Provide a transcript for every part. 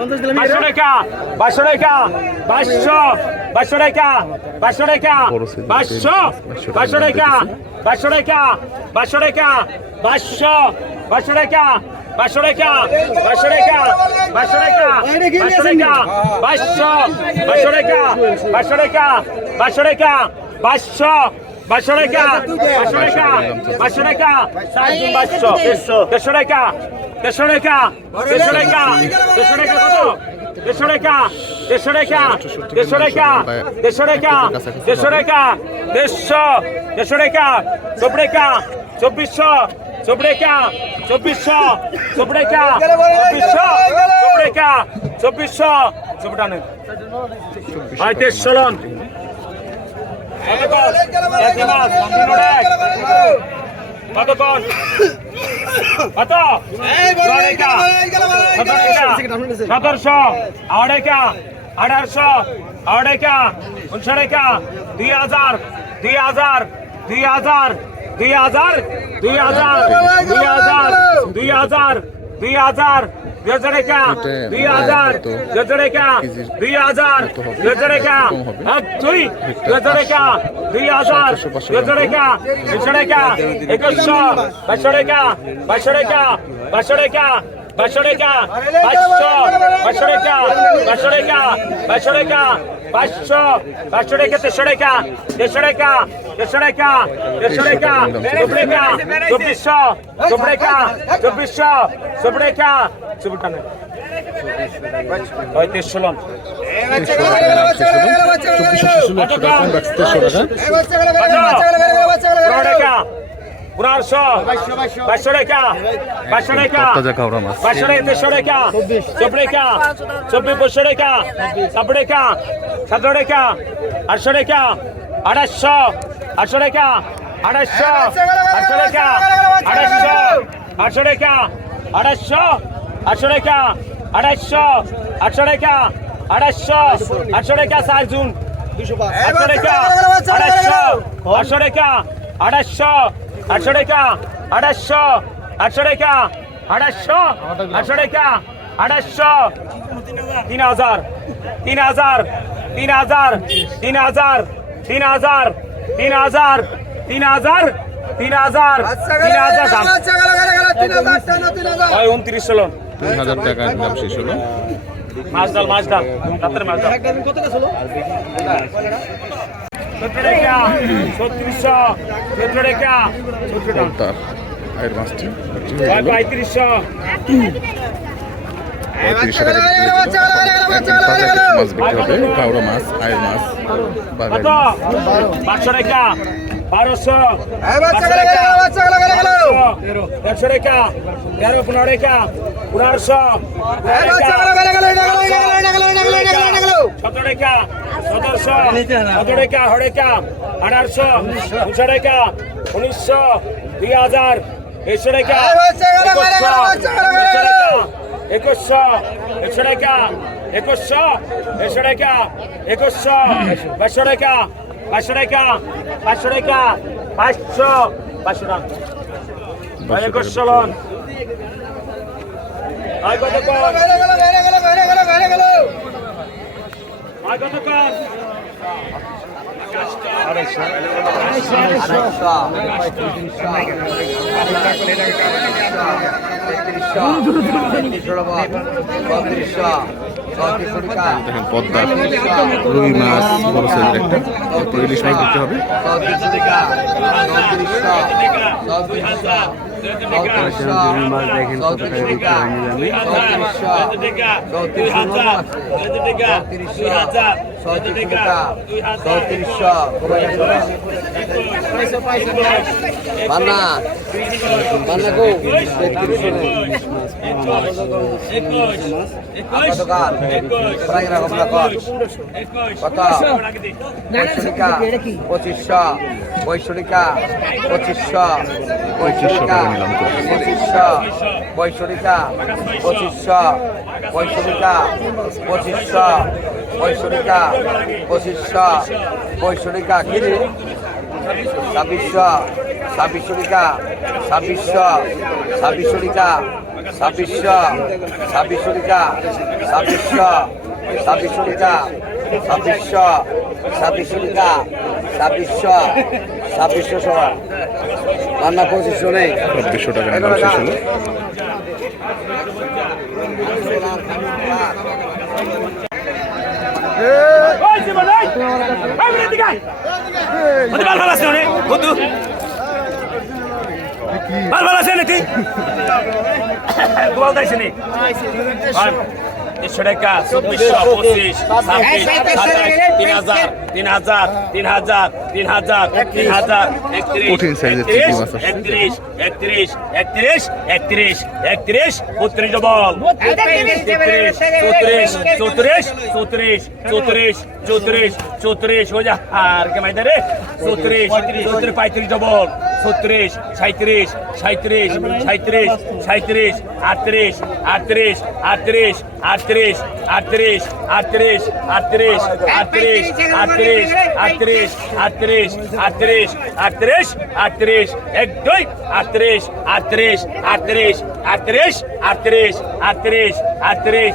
বাইশশো টাকা বাইশশো টাকা বাইশশো বাইশশো টাকা বাইশশো টাকা বাইশশো বাইশশো টাকা বাইশশো টাকা বাইশশো টাকা বাইশশো বাইশশো টাকা বাইশশো টাকা বাইশশো টাকা বাইশশো টাকা বাইশশো টাকা বাইশশো বাইশশো টাকা বাইশশো টাকা বাইশশো টাকা বাইশশো বাইশশো টাকা বাইশশো টাকা বাইশশো টাকা সাড়ে তিন বাইশশো দেড়শো টাকা দেড়শো টাকা দেড়শো টাকা দেড়শো টাকা কত? দেড়শো টাকা দেড়শো টাকা দেড়শো টাকা দেড়শো টাকা দেড়শো টাকা দেড়শো দেড়শো টাকা চব্বিশ টাকা চব্বিশশো চব্বিশ টাকা চব্বিশশো চব্বিশ টাকা চব্বিশশো চব্বিশ টাকা চব্বিশশো চব্বিশ টাকা ভাই, দেড়শো কতক্ষণ কত সতেরোশো আড়াইকা আঠারোশো আড়াইকা উনষাড়াইকা দুই হাজার দুই হাজার দুই হাজার দুই হাজার দুই হাজার দুই হাজার দুই হাজার দুই হাজার জজরেকা দুই হাজার জজরেকা দুই হাজার জজরেকা এক দুই জজরেকা দুই হাজার জজরেকা জজরেকা একুশশো বাসরেকা বাসরেকা বাসরেকা বাসরেকা পাঁচশো বাইশশো টাকা বাইশশো বাইশশো টাকা টাকা টাকা টাকা তেরোশো টাকা দেড়শো টাকা দেড়শো টাকা দেড়শো টাকা চব্বিশ টাকা চব্বিশশো চব্বিশ টাকা চব্বিশশো চব্বিশ টাকা চব্বিশ টাকা পঁয়ত্রিশশো লন পনেরোশো বাইশশো টাকা। বাইশশো টাকা। বাইশশো টাকা তেরোশো টাকা। চব্বিশ। টাকা। চব্বিশ পঁচিশশো টাকা। ছাব্বিশ টাকা। সতেরো টাকা। আটশো টাকা। আড়াইশো আটশো টাকা। আড়াইশো আটশো টাকা। আড়াইশো আটশো টাকা। আড়াইশো আটশো টাকা। আড়াইশো আটশো টাকা। আড়াইশো আটশো টাকা সাত জুন। আটশো টাকা। আড়াইশো আটশো টাকা। আড়াইশো আটশো টাকা আড়াইশো আটশো টাকা আড়াইশো আটশো টাকা আড়াইশো তিন হাজার তিন হাজার তিন হাজার তিন হাজার তিন হাজার তিন হাজার তিন হাজার তিন হাজার তিন হাজার উনত্রিশ লোন। তিন হাজার টাকা ইনকাম শেষ হলো। মাছ ডাল মাছ ডাল রাতের মাছ ডাল সত্তর টাকা পঁয়ত্রিশশো। পঁয়ত্রিশশো টাকা মাছ বিক্রি হবে। কাউড়া মাছ আয়ের মাছ পাঁচশো টাকা বারোশো একশো টাকা তেরো পনেরো সতেরোশো সতেরো টাকা টাকা আঠারোশো উনিশশো টাকা উনিশশো দুই হাজার একশো টাকা একুশশো একশো টাকা একুশশো একশো টাকা একুশশো বাইশশো টাকা বাইশশো টাকা পাঁচশো টাকা পাঁচশো পাঁচশো টাকা। একুশশো লোন কত কত দেখেন পদ্মা রুই মাছ বড় সাইজের একটা ইলিশ মাছ দেখতে হবে অপারেশন মাছ দেখেন কত টাকা বিক্রি হয় নিলামে চৌত্রিশশো পঁচিশশো পঁয়ষট্টি পঁচিশশো পঁয়ষট্টি পঁচিশশো পঁয়ষট্টিটা, পঁচিশশো পঁয়ষট্টিটা পঁচিশশো পঁয়ষট্টিটা পঁচিশশো, পঁয়ষট্টিটা কি ছাব্বিশশো, ছাব্বিশশোটা ছাব্বিশশো ছাব্বিশশোটা ছাব্বিশশো ছাব্বিশশোটা ছাব্বিশশো ছাব্বিশশোটা, ছাব্বিশশো ছাব্বিশশো টাকা ছাব্বিশশো ছাব্বিশশো সবার রান্না পঁচিশশো নেই। ছাব্বিশশো টাকা ভালো ভালো আছে নাকি গোয়াল দাইছে নি? দেড়শো চব্বিশশো পঁচিশ তিন হাজার তিন হাজার তিন হাজার তিন হাজার তিন হাজার একত্রিশ। একত্রিশ একত্রিশ একত্রিশ একত্রিশ একত্রিশ বত্রিশ ডবল। তেত্রিশ চৌত্রিশ চৌত্রিশ চৌত্রিশ চৌত্রিশ চৌত্রিশ চৌত্রিশ হয়ে যা আর কে চৌত্রিশ চৌত্রিশ পঁয়ত্রিশ ডবল। ছত্রিশ সাঁত্রিশ সাঁত্রিশ সাঁত্রিশ সাঁত্রিশ আটত্রিশ আটত্রিশ আটত্রিশ আটত্রিশ আটত্রিশ আটত্রিশ আটত্রিশ আটত্রিশ আটত্রিশ আটত্রিশ আটত্রিশ আটত্রিশ আটত্রিশ আটত্রিশ এক দুই আটত্রিশ আটত্রিশ আটত্রিশ আটত্রিশ আটত্রিশ আটত্রিশ আটত্রিশ আটত্রিশ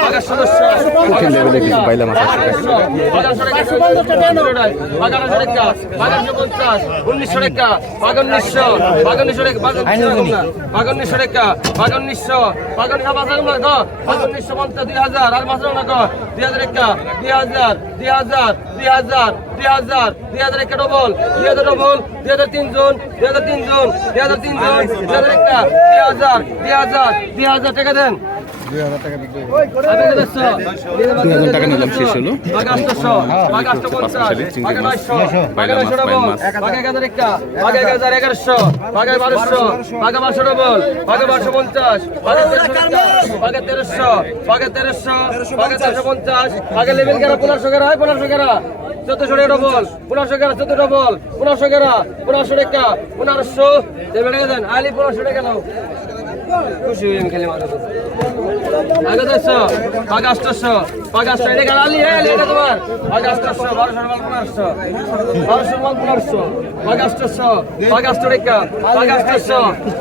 ডবল দুই হাজার ডবল দুই হাজার তিনজন দুই হাজার তিনজন দুই হাজার তিনজন দুই হাজার একটা দুই হাজার দুই হাজার দুই হাজার টাকা দেন আচ্ছা, দুই হাজার টাকা নিলাম শেষ হলো। এগারোশো। বারোশো। বারোশো ডবল বারোশো পঞ্চাশ। তেরোশো তেরোশো। তেরোশো। পঞ্চাশ। লেভেল গেরা পনেরোশো গেরা হয় পনেরোশো গেরা চোদ্দশো টাকা ডবল পনেরোশো গেরা চোদ্দ ডবল পনেরোশো গেরা পনেরোশো টাকা। পনেরোশো। দেবেন আলি পনেরোশো টাকা দাও খুশি হইলাম খেলে মাথা আগাদাশো পাঁচশো পাঁচশো এটা গেল আলি হ্যাঁ এটা তোমার পাঁচশো বারোশো মাল পনেরোশো বারোশো মাল পনেরোশো পাঁচশো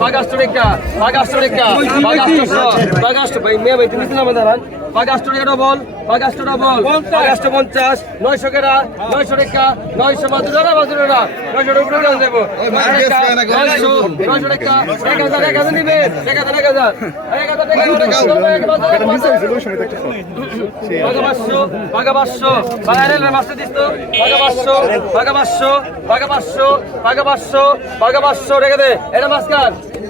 পাঁচশো মেয়ে ভাই তুমি বাগাস্টো বল বাগাস্টো বল। বাগাস্টো পঞ্চাশ। নয়শো কেরা নয়শো রেখা নয়শো মাদুরা মাদুরা নয়শো উপরে গান দেবো। নয়শো নয়শো রেখা। এক হাজার এক হাজার নিবে। এক হাজার এক হাজার। এক হাজার রেখে দে। এটা মাস্কার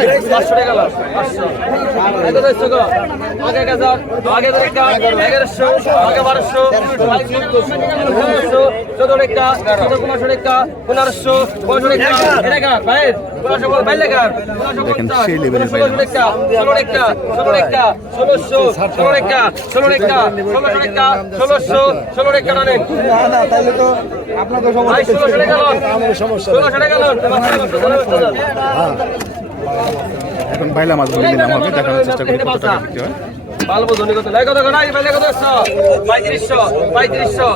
পাঁচশো টাকা লাভ। পাঁচশো একশো আগে এক হাজার আগে একটা এগারোশো আগে বারোশো তেরোশো চোদ্দ টাকা চোদ্দ পনেরোশো আপনাদের সমস্যা এখন বাইলা মাছগুলি দিলাম হবে দেখার চেষ্টা করি কত টাকা বিক্রি হয়। পালবো ধনী কত লাই কত নাই বেলে কত পঁয়ত্রিশশো পঁয়ত্রিশশো